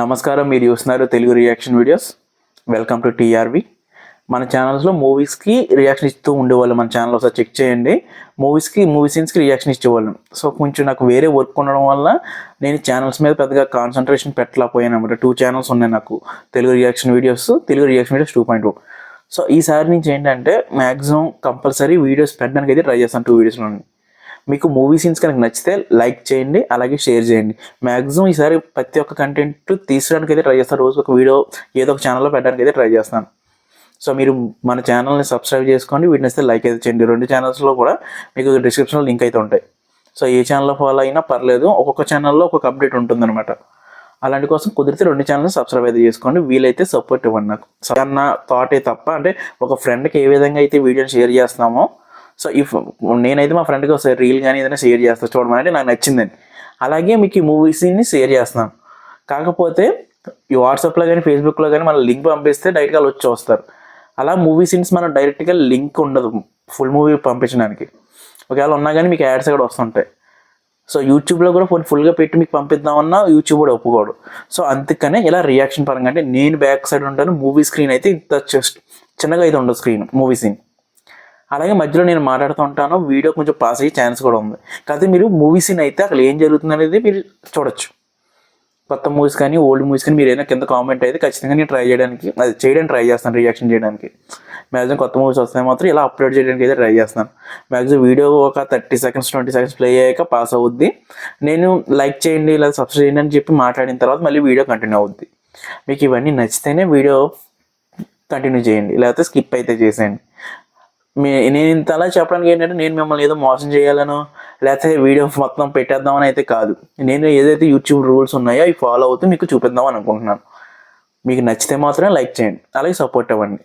నమస్కారం, మీరు చూస్తున్నారు Telugu reaction videos. Welcome to TRV. మన ఛానల్స్లో మూవీస్కి రియాక్షన్ ఇస్తూ ఉండేవాళ్ళు. మన ఛానల్ ఒకసారి చెక్ చేయండి. మూవీ సీన్స్కి రియాక్షన్ ఇచ్చేవాళ్ళం. సో కొంచెం నాకు వేరే వర్క్ ఉండడం వల్ల నేను ఛానల్స్ మీద పెద్దగా కాన్సన్ట్రేషన్ పెట్టలేకపోయాను అనమాట. 2 ఛానల్స్ ఉన్నాయి నాకు, తెలుగు రియాక్షన్ వీడియోస్ 2.0. సో ఈసారి నుంచి ఏంటంటే మ్యాక్సిమం కంపల్సరీ వీడియోస్ పెట్టడానికి అయితే ట్రై చేస్తాను. 2 వీడియోస్లో మీకు మూవీ సీన్స్ కనుక నచ్చితే లైక్ చేయండి, అలాగే షేర్ చేయండి. మ్యాక్సిమం ఈసారి ప్రతి ఒక్క కంటెంట్ తీసుకోవడానికి అయితే ట్రై చేస్తాను. రోజు ఒక వీడియో ఏదో ఒక ఛానల్లో పెట్టడానికి అయితే ట్రై చేస్తాను. సో మీరు మన ఛానల్ని సబ్స్క్రైబ్ చేసుకోండి, వీటిని వస్తే లైక్ అయితే చేయండి. 2 ఛానల్స్లో కూడా మీకు డిస్క్రిప్షన్లో లింక్ అయితే ఉంటాయి. సో ఏ ఛానల్లో ఫాలో అయినా పర్లేదు, ఒక్కొక్క ఛానల్లో ఒక్కొక్క అప్డేట్ ఉంటుందన్నమాట. అలాంటి కోసం కుదిరితే 2 ఛానల్ని సబ్స్క్రైబ్ అయితే చేసుకోండి. వీలైతే సపోర్ట్ ఇవ్వండి నాకు. అన్న థాటే తప్ప, అంటే ఒక ఫ్రెండ్కి ఏ విధంగా అయితే వీడియోని షేర్ చేస్తామో, సో నేనైతే మా ఫ్రెండ్కి ఒకసారి రీల్ కానీ ఏదైనా షేర్ చేస్తాను, చూడమని, అంటే నాకు నచ్చిందని. అలాగే మీకు ఈ మూవీస్ని షేర్ చేస్తున్నాను. కాకపోతే ఈ వాట్సాప్లో కానీ ఫేస్బుక్లో కానీ మన లింక్ పంపిస్తే డైరెక్ట్గా వాళ్ళు వచ్చి వస్తారు. అలా మూవీ సీన్స్ మనం డైరెక్ట్గా లింక్ ఉండదు ఫుల్ మూవీ పంపించడానికి. ఒకవేళ ఉన్నా కానీ మీకు యాడ్స్ కూడా వస్తుంటాయి. సో యూట్యూబ్లో కూడా ఫుల్గా పెట్టి మీకు పంపిద్దామన్నా యూట్యూబ్ కూడా ఒప్పుకోడు. సో అందుకనే ఇలా రియాక్షన్ పరంగా, అంటే నేను బ్యాక్ సైడ్ ఉంటాను, మూవీ స్క్రీన్ అయితే ఇంత చిన్నగా అయితే ఉండదు స్క్రీన్, మూవీ సీన్. అలాగే మధ్యలో నేను మాట్లాడుతూ ఉంటాను, వీడియో కొంచెం పాస్ అయ్యే ఛాన్స్ కూడా ఉంది. కాకపోతే మీరు మూవీ సీన్ అయితే అక్కడ ఏం జరుగుతుంది అనేది మీరు చూడొచ్చు. కొత్త మూవీస్ కానీ ఓల్డ్ మూవీస్ కానీ మీరు ఏదైనా కింద కామెంట్ అయితే ఖచ్చితంగా నేను చేయడానికి ట్రై చేస్తాను, రియాక్షన్ చేయడానికి. మ్యాక్సిమం కొత్త మూవీస్ వస్తాయి మాత్రం ఇలా అప్లోడ్ చేయడానికి అయితే ట్రై చేస్తాను. మ్యాక్సిమం వీడియో ఒక 30 సెకండ్స్ 20 సెకండ్స్ ప్లే అయ్యాక పాస్ అవుద్ది. నేను లైక్ చేయండి లేదా సబ్స్క్రైబ్ చేయండి అని చెప్పి మాట్లాడిన తర్వాత మళ్ళీ వీడియో కంటిన్యూ అవుద్ది. మీకు ఇవన్నీ నచ్చితేనే వీడియో కంటిన్యూ చేయండి, లేకపోతే స్కిప్ అయితే చేసేయండి. నేను ఇంత అలా చెప్పడానికి ఏంటంటే నేను మిమ్మల్ని ఏదో మోసం చేయాలనో లేకపోతే వీడియో మొత్తం పెట్టేద్దామని అయితే కాదు. నేను ఏదైతే యూట్యూబ్ రూల్స్ ఉన్నాయో అవి ఫాలో అవుతూ మీకు చూపిద్దామని అనుకుంటున్నాను. మీకు నచ్చితే మాత్రమే లైక్ చేయండి, అలాగే సపోర్ట్ ఇవ్వండి.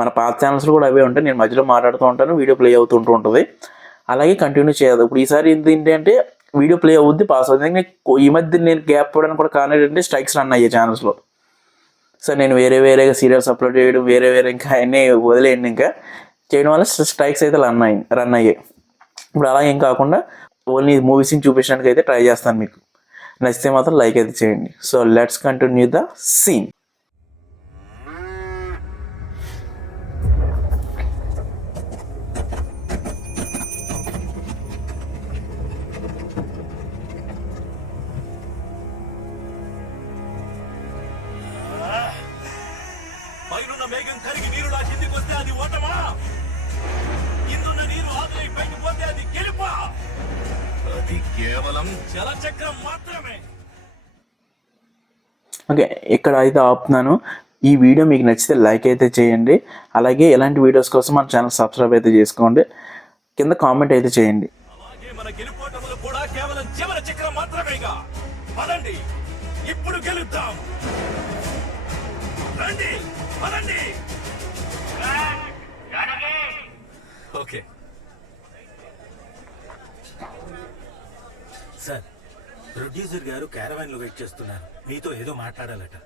మన పాత ఛానల్స్లో కూడా అవే ఉంటాయి. నేను మధ్యలో మాట్లాడుతూ ఉంటాను, వీడియో ప్లే అవుతుంటూ ఉంటుంది. అలాగే కంటిన్యూ చేయదు. ఇప్పుడు ఈసారి ఏంటంటే వీడియో ప్లే అవుద్ది, పాస్ అవుతుంది. ఈ మధ్య నేను గ్యాప్ ఇవ్వడానికి కూడా కారణం ఏంటంటే స్ట్రైక్స్ రన్ అయ్యాయి ఛానల్స్లో. సో నేను వేరేగా సీరియల్స్ అప్లోడ్ చేయడం, వేరే ఇంకా అన్నీ వదిలేయండి. ఇంకా చేయడం వల్ల స్ట్రైక్స్ అయితే రన్ అయ్యాయి. ఇప్పుడు అలా ఏం కాకుండా ఓన్లీ మూవీస్ని చూపించడానికి అయితే ట్రై చేస్తాను. మీకు నచ్చితే మాత్రం లైక్ అయితే చేయండి. So let's continue the scene. మేఘం కరిగి నీరులా కిందికి వస్తే అది ఓటమా? ఇందున్న నీరు ఆకలి పైకి పోతే అది గెలుపా? అది కేవలం జలచక్రం మాత్రమే. ఓకే, ఇక్కడ అయితే ఆపుతున్నాను. ఈ వీడియో మీకు నచ్చితే లైక్ అయితే చేయండి. అలాగే ఇలాంటి వీడియోస్ కోసం మన ఛానల్ సబ్స్క్రైబ్ అయితే చేసుకోండి. కింద కామెంట్ అయితే చేయండి. అలాగే మన గెలుపోటములు కూడా కేవలం జల చక్రం మాత్రమేగా. పదండి, ఇప్పుడు గెలుద్దాం. రండి, పదండి. ఓకే సార్, ప్రొడ్యూసర్ గారు క్యారవాన్ లో వెయిట్ చేస్తున్నారు, మీతో ఏదో మాట్లాడాలట.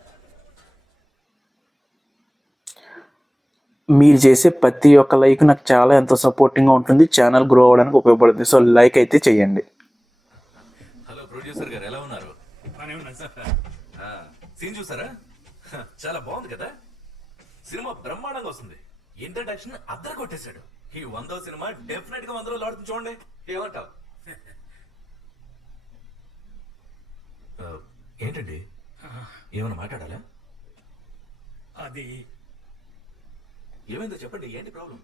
మీరు చేసే ప్రతి ఒక్క లైక్ నాకు చాలా ఎంతో సపోర్టింగ్గా ఉంటుంది, ఛానల్ గ్రో అవ్వడానికి ఉపయోగపడుతుంది. సో లైక్ అయితే చేయండి. హలో ప్రొడ్యూసర్ గారు, ఎలా ఉన్నారు? సీన్ చూసారా? చాలా బాగుంది కదా. సినిమా బ్రహ్మాండంగా వస్తుంది. ఇంట్రడక్షన్ అద్దరు కొట్టేశాడు. ఈ 100వ సినిమా డెఫినెట్ గా 100 రోజులు ఆడుతుంది. చూడండి, ఏమంటావు? ఏంటండి, ఏమైనా మాట్లాడాలా? అది ఏమైందో చెప్పండి, ఏంటి ప్రాబ్లం?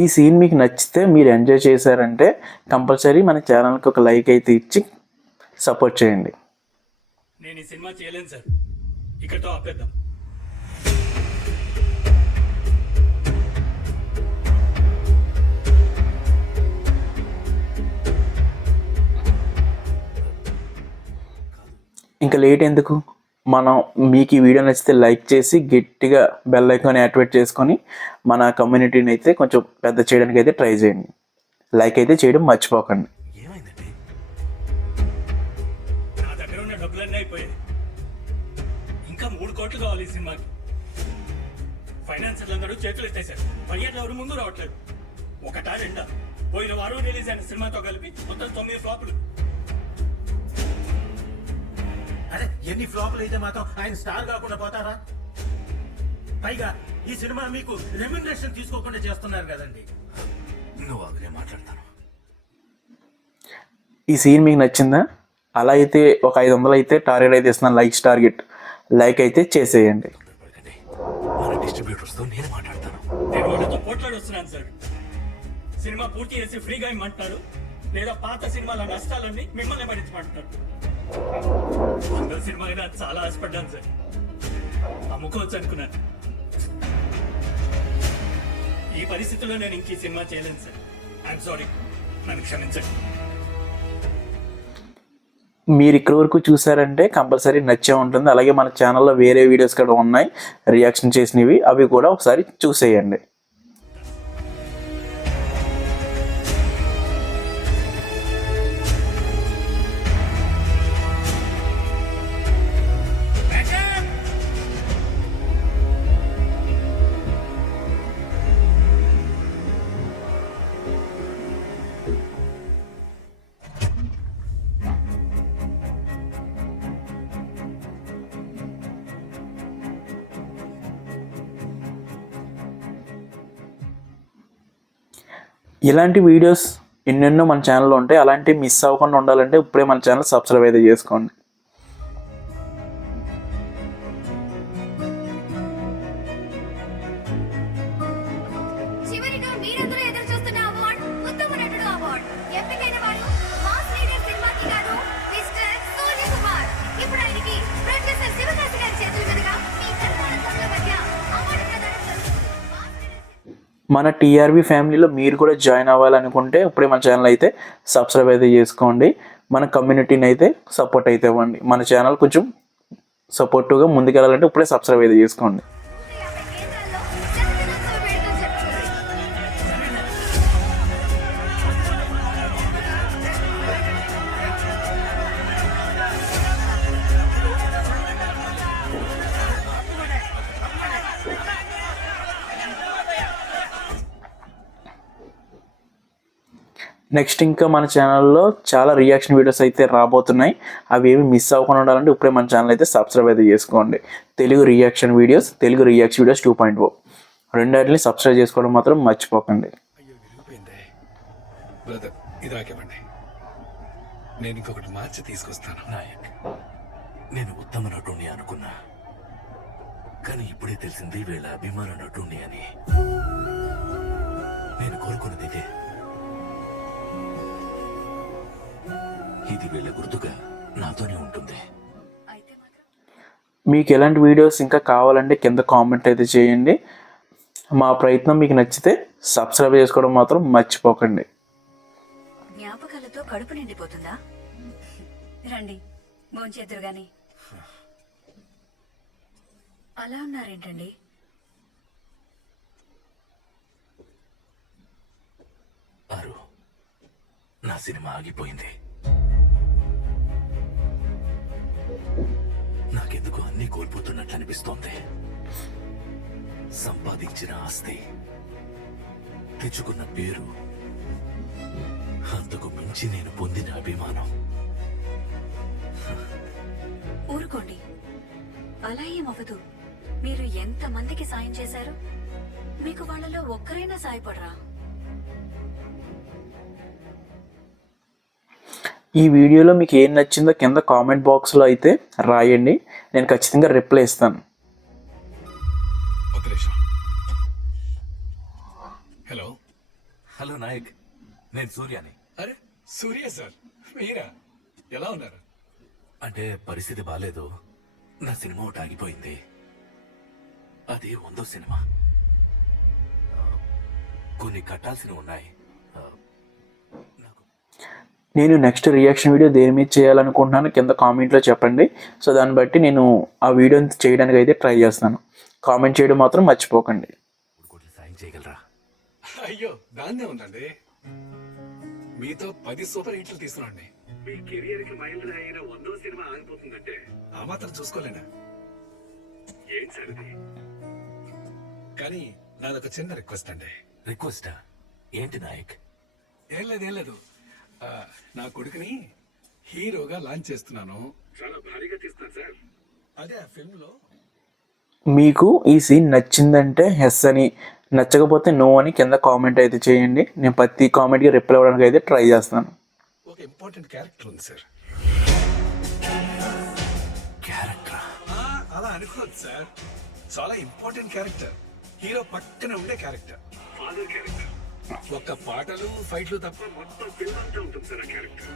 ఈ సీన్ మీకు నచ్చితే, మీరు ఎంజాయ్ చేశారంటే కంపల్సరీ మన ఛానల్కి ఒక లైక్ అయితే ఇచ్చి సపోర్ట్ చేయండి. నేను ఈ సినిమా చేయలేను సార్, ఇక్కడతో ఆపేద్దాం. ఇంకా లేట్ ఎందుకు, మనం మీకు ఈ వీడియో నచ్చితే లైక్ చేసి గట్టిగా బెల్ ఐకాన్ యాక్టివేట్ చేసుకొని మన కమ్యూనిటీని అయితే కొంచెం పెద్ద చేయడానికి అయితే ట్రై చేయండి. లైక్ అయితే చేయడం మర్చిపోకండి. ఏమైందండి? నా దగ్గర ఉన్న డబ్బులన్నీ అయిపోయాయి. ఇంకా 3 కోట్లు కావాలి ఈ సినిమాకి. ఫైనాన్సర్లు అందరూ చేతులు ఎత్తేశారు. పడియట్లు ఎవరు ముందు రావట్లేదు. ఒకటా రెండా పోయిన వారం రిలీజ్ అయిన సినిమాతో కలిపి మొత్తం 9 ఫ్లాపులు. అరే ఎన్ని ఫ్లాపులు అయితే మాత్రం ఆయన స్టార్ కాకుండా పోతారా? పైగా ఈ సినిమా మీకు రెమ్యునరేషన్ తీసుకోకుండా చేస్తున్నారు కదండి. నువ్వు ఆగనే మాట్లాడతాను. ఈ సీన్ మీకు నచ్చిందా? అలా అయితే ఒక 500 అయితే టార్గెట్ అయితే ఇస్తున్నాను, లైక్ అయితే చేసేయండి. తొందరపడకండి. మన డిస్ట్రిబ్యూటర్స్తో నేను మాట్లాడతాను. నేను వాళ్ళతో పోట్లాడి వస్తున్నాను సార్. సినిమా పూర్తి చేసి ఫ్రీగా ఇమ్మంటున్నారు, లేదా పాత సినిమాల నష్టాలన్నీ మిమ్మల్ని భరించమంటున్నారు. మంగళ సినిమా అయినా చాలా ఆశపడ్డాను సార్. అమ్ముకోవచ్చు అనుకున్నాను. ఈ పరిస్థితుల్లో నేను ఇంక ఈ సినిమా చేయలేను సార్. ఐఎమ్ సారీ, నన్ను క్షమించండి. మీరు ఇక్కడి వరకు చూసారంటే కంపల్సరీ నచ్చే ఉంటుంది. అలాగే మన ఛానల్లో వేరే వీడియోస్ కూడా ఉన్నాయి రియాక్షన్ చేసినవి, అవి కూడా ఒకసారి చూసేయండి. ఇలాంటి వీడియోస్ ఎన్నెన్నో మన ఛానల్లో ఉంటాయి. అలాంటివి మిస్ అవ్వకుండా ఉండాలంటే ఇప్పుడే మన ఛానల్ సబ్స్క్రైబ్ అయితే చేసుకోండి. చివరిగా మీరందరూ ఎదురు చూస్తున్న అవార్డ్ ఉత్తమ నటుడు అవార్డ్ ఎంపికైన వారు మాస్ లీడర్ సినిమాకి గారు మిస్టర్ సూర్య కుమార్. ఇప్పుడు ఆయనకి ప్రొడ్యూసర్ శివదాస్ గారి చేతుల మీదుగా మీ కర్ణాటకల మధ్య అవార్డు ప్రదానం జరుగుతుంది. మన టీఆర్బీ ఫ్యామిలీలో మీరు కూడా జాయిన్ అవ్వాలనుకుంటే ఇప్పుడే మన ఛానల్ అయితే సబ్స్క్రైబ్ అయితే చేసుకోండి. మన కమ్యూనిటీని అయితే సపోర్ట్ అయితే ఇవ్వండి. మన ఛానల్ కొంచెం సపోర్టివ్గా ముందుకెళ్ళాలంటే ఇప్పుడే సబ్స్క్రైబ్ అయితే చేసుకోండి. 150 కేంద్రాల్లో జన్మదినోత్సవ వేడుకలు జరుగుతున్నాయి. నెక్స్ట్ ఇంకా మన ఛానల్లో చాలా రియాక్షన్ వీడియోస్ అయితే రాబోతున్నాయి. అవి ఏమి మిస్ అవ్వకుండా ఉండాలంటే ఇప్పుడే మన ఛానల్ అయితే సబ్స్క్రైబ్ అయితే చేసుకోండి. తెలుగు రియాక్షన్ వీడియోస్ 2.0 రెండాటిని సబ్స్క్రైబ్ చేసుకోవడం మాత్రం మర్చిపోకండి. అయ్యో విరిగిపోయిందే. బ్రదర్ ఇది రాకేమండి, నేను ఇంకొకటి మార్చి తీసుకొస్తాను. నాయక్, నేను ఉత్తమ నటుణ్ణి అనుకున్నా, కానీ ఇప్పుడే తెలిసింది వీళ్ళ అభిమాన నటుణ్ణి అని. నేను కోరుకున్నది ఇదే. ఇది వీళ్ళ గుర్తుగా నాతోనే ఉంటుంది. అయితే మాత్రం మీకు ఎలాంటి వీడియోస్ ఇంకా కావాలంటే కింద కామెంట్ అయితే చేయండి. మా ప్రయత్నం మీకు నచ్చితే సబ్స్క్రైబ్ చేసుకోవడం మాత్రం మర్చిపోకండి. జ్ఞాపకాలతో కడుపు నిండిపోతుందా? రండి భోంచేద్దురు గాని. అలా ఉన్నారేంటండి? ఆరు, నా సినిమా ఆగిపోయింది. నాకెందుకు అన్నీ కోల్పోతున్నట్లు అనిపిస్తోంది. సంపాదించిన ఆస్తి, తెచ్చుకున్న పేరు, అంతకు మించి నేను పొందిన అభిమానం. ఊరుకోండి, అలా ఏమవ్వదు. మీరు ఎంత మందికి సాయం చేశారు? మీకు వాళ్ళలో ఒక్కరైనా సాయపడరా? ఈ వీడియోలో మీకు ఏం నచ్చిందో కింద కామెంట్ బాక్స్లో అయితే రాయండి. నేను ఖచ్చితంగా రిప్లై ఇస్తాను. ఒక నిమిషం. హలో. హలో నాయక్, నేను సూర్యాని. అరే సూర్య సార్, మీరా? ఎలా ఉన్నారు? అంటే పరిస్థితి బాలేదు. నా సినిమా ఒకటి ఆగిపోయింది. అది 100వ సినిమా. కొన్ని కట్టాల్సినవి ఉన్నాయి. నాకు నేను నెక్స్ట్ రియాక్షన్ వీడియో దేని మీద చేయాలనుకుంటున్నాను కింద కామెంట్లో చెప్పండి. సో దాన్ని బట్టి నేను ఆ వీడియోని చేయడానికి అయితే ట్రై చేస్తాను. కామెంట్ చేయడం మాత్రం మర్చిపోకండి. 3 కోట్లు సాయం చేయగలరా? అయ్యో దాన్నే ఉందండి. మీతో 10 సూపర్ హిట్లు తీసుకురండి. మీ కెరియర్ కి మైల్ అయిన 100వ సినిమా ఆగిపోతుందంటే ఆ మాత్రం చూసుకోలేనా? ఏం సార్ ఇది? కానీ నాదొక చిన్న రిక్వెస్ట్ అండి. రిక్వెస్టా ఏంటి నాయక్? ఏం లేదు నా కొడుకుని హీరోగా లాంచ్ చేస్తున్నాను. చాలా భారీగా తీస్తాను సార్. అదే ఆ ఫిల్మ్ లో మీకు ఈ సీన్ నచ్చిందంటే ఎస్ అని, నచ్చకపోతే నో అని కింద కామెంట్ అయితే చేయండి. నేను ప్రతి కామెంట్కి రిప్లై అవ్వడానికి అయితే ట్రై చేస్తాను. ఒక ఇంపార్టెంట్ క్యారెక్టర్ ఉంది సార్. క్యారెక్టరా? అలా అనుకోవద్దు సార్, చాలా ఇంపార్టెంట్ క్యారెక్టర్. హీరో పక్కన ఉండే క్యారెక్టర్, ఫాదర్ క్యారెక్టర్. ఒక్క పాటలు ఫైట్లు తప్ప మొత్తం ఫిల్మ్ అంతా ఉంటుంది సార్ ఆ క్యారెక్టర్.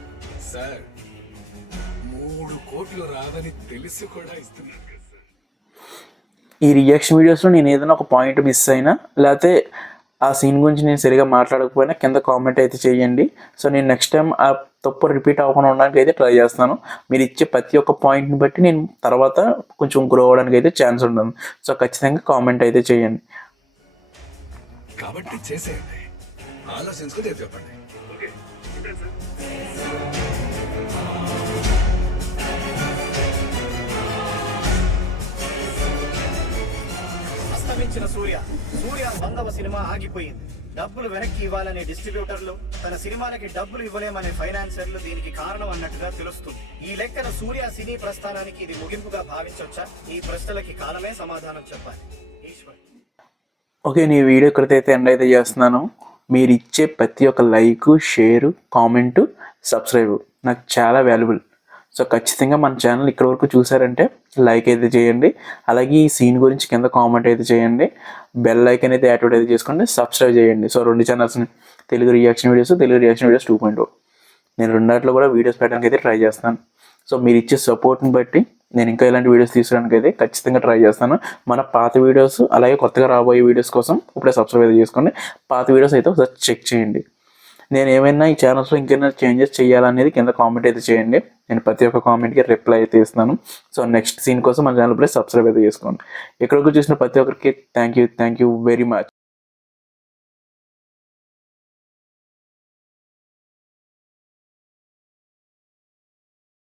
సార్ 3 కోట్లు రాదని తెలిసి కూడా ఇస్తున్నారు కదా సార్. ఈ రియాక్షన్ వీడియోస్లో నేను ఏదైనా ఒక పాయింట్ మిస్ అయినా, లేకపోతే ఆ సీన్ గురించి నేను సరిగా మాట్లాడకపోయినా కింద కామెంట్ అయితే చేయండి. సో నేను నెక్స్ట్ టైం ఆ తప్పు రిపీట్ అవ్వకుండా ఉండడానికి అయితే ట్రై చేస్తాను. మీరు ఇచ్చే ప్రతి ఒక్క పాయింట్ని బట్టి నేను తర్వాత కొంచెం గ్రో అవ్వడానికి అయితే ఛాన్స్ ఉంటుంది. సో ఖచ్చితంగా కామెంట్ అయితే చేయండి. కాబట్టి చేసేయండి, ఆలోచించుకుని చెప్పండి. ఓకే ఉంటాను సార్. అస్తమించిన సూర్య 100వ సినిమా ఆగిపోయింది. డబ్బులు వెనక్కి ఇవ్వాలనే డిస్ట్రిబ్యూటర్లు, తన సినిమాలకి డబ్బులు ఇవ్వలేమనే ఫైనాన్సర్లు దీనికి కారణం అన్నట్టుగా తెలుస్తుంది. ఈ లెక్కన సూర్య సినీ ప్రస్థానానికి ఇది ముగింపుగా భావించొచ్చా? ఈ ప్రశ్నలకి కాలమే సమాధానం చెప్పాలి. ఈశ్వర్. ఓకే, నీ వీడియో ఇక్కడైతే ఎండ్ అయితే చేస్తున్నాను. మీరు ఇచ్చే ప్రతి ఒక్క లైక్, షేరు, కామెంటు, సబ్స్క్రైబ్ నాకు చాలా వాల్యుబుల్. సో ఖచ్చితంగా మన ఛానల్ ఇక్కడ వరకు చూసారంటే లైక్ అయితే చేయండి. అలాగే ఈ సీన్ గురించి కింద కామెంట్ అయితే చేయండి. బెల్ ఐకాన్ అయితే యాక్టివేట్ అయితే చేసుకోండి, సబ్స్క్రైబ్ చేయండి. సో 2 ఛానల్స్ని, తెలుగు రియాక్షన్ వీడియోస్ 2.0. నేను రెండాట్లో కూడా వీడియోస్ పెట్టడానికి అయితే ట్రై చేస్తాను. సో మీరు ఇచ్చే సపోర్ట్ని బట్టి నేను ఇంకా ఇలాంటి వీడియోస్ తీసుకోవడానికి అయితే ఖచ్చితంగా ట్రై చేస్తాను. మన పాత వీడియోస్ అలాగే కొత్తగా రాబోయే వీడియోస్ కోసం ఇప్పుడే సబ్స్క్రైబ్ అయితే చేసుకోండి. పాత వీడియోస్ అయితే ఒకసారి చెక్ చేయండి. నేను ఏమైనా ఈ ఛానల్స్లో ఇంకేమైనా చేంజెస్ చేయాలనేది కింద కామెంట్ అయితే చేయండి. నేను ప్రతి ఒక్క కామెంట్కి రిప్లై అయితే ఇస్తాను. సో నెక్స్ట్ సీన్ కోసం మన ఛానల్ ప్లస్ సబ్స్క్రైబ్ అయితే చేసుకోండి. ఇక్కడికి చూసిన ప్రతి ఒక్కరికి థ్యాంక్ యూ వెరీ మచ్.